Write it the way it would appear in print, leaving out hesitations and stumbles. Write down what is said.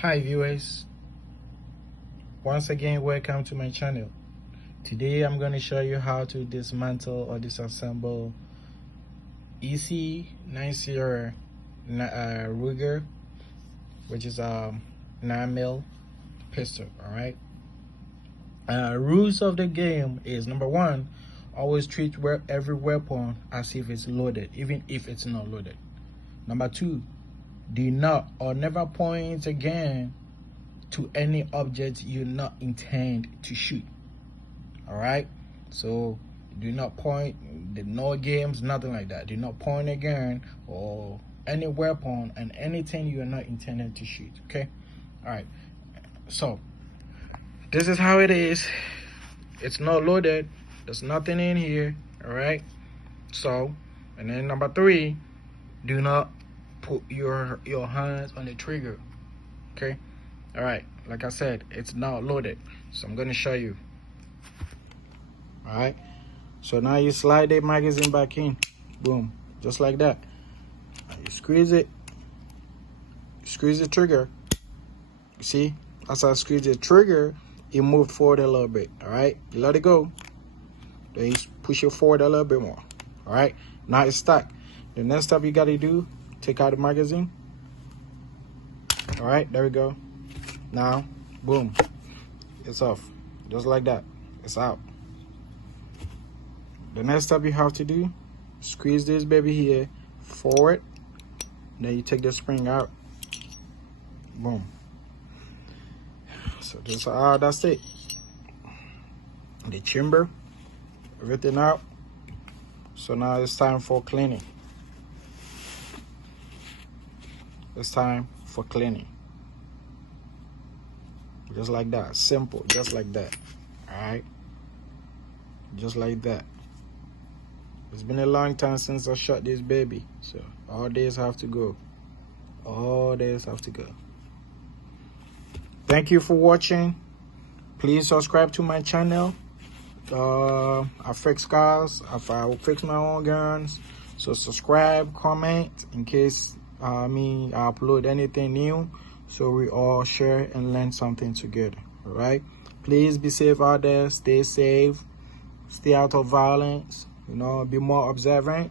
Hi viewers, once again welcome to my channel. Today I'm going to show you how to dismantle or disassemble EC9s Ruger, which is a 9mm pistol. Alright, rules of the game is: number one, always treat every weapon as if it's loaded, even if it's not loaded. Number two, do not or never point a gun to any object you not intend to shoot. All right, so do not point, no games, nothing like that. Do not point a gun or any weapon and anything you are not intended to shoot. Okay, all right, so this is how it is. It's not loaded, there's nothing in here. All right, so, and then number three, do not put your hands on the trigger. Okay, all right, like I said, it's not loaded, so I'm going to show you. All right, so now you slide the magazine back in, boom, just like that. Now you squeeze it, squeeze the trigger. You see, as I squeeze the trigger, it moved forward a little bit. All right, you let it go, then you push it forward a little bit more. All right, now it's stuck. The next step you got to do, take out the magazine. All right, there we go. Now, boom, it's off, just like that. It's out. The next step you have to do, squeeze this baby here forward, then you take the spring out. Boom. So that's it. The chamber, everything out. So now it's time for cleaning. It's time for cleaning. Just like that, simple, just like that. All right, just like that. It's been a long time since I shot this baby, so all days have to go. All days have to go. Thank you for watching. Please subscribe to my channel. I fix cars, I will fix my own guns. So subscribe, comment in case I upload anything new, so we all share and learn something together. All right, please be safe out there, stay safe, stay out of violence, be more observant,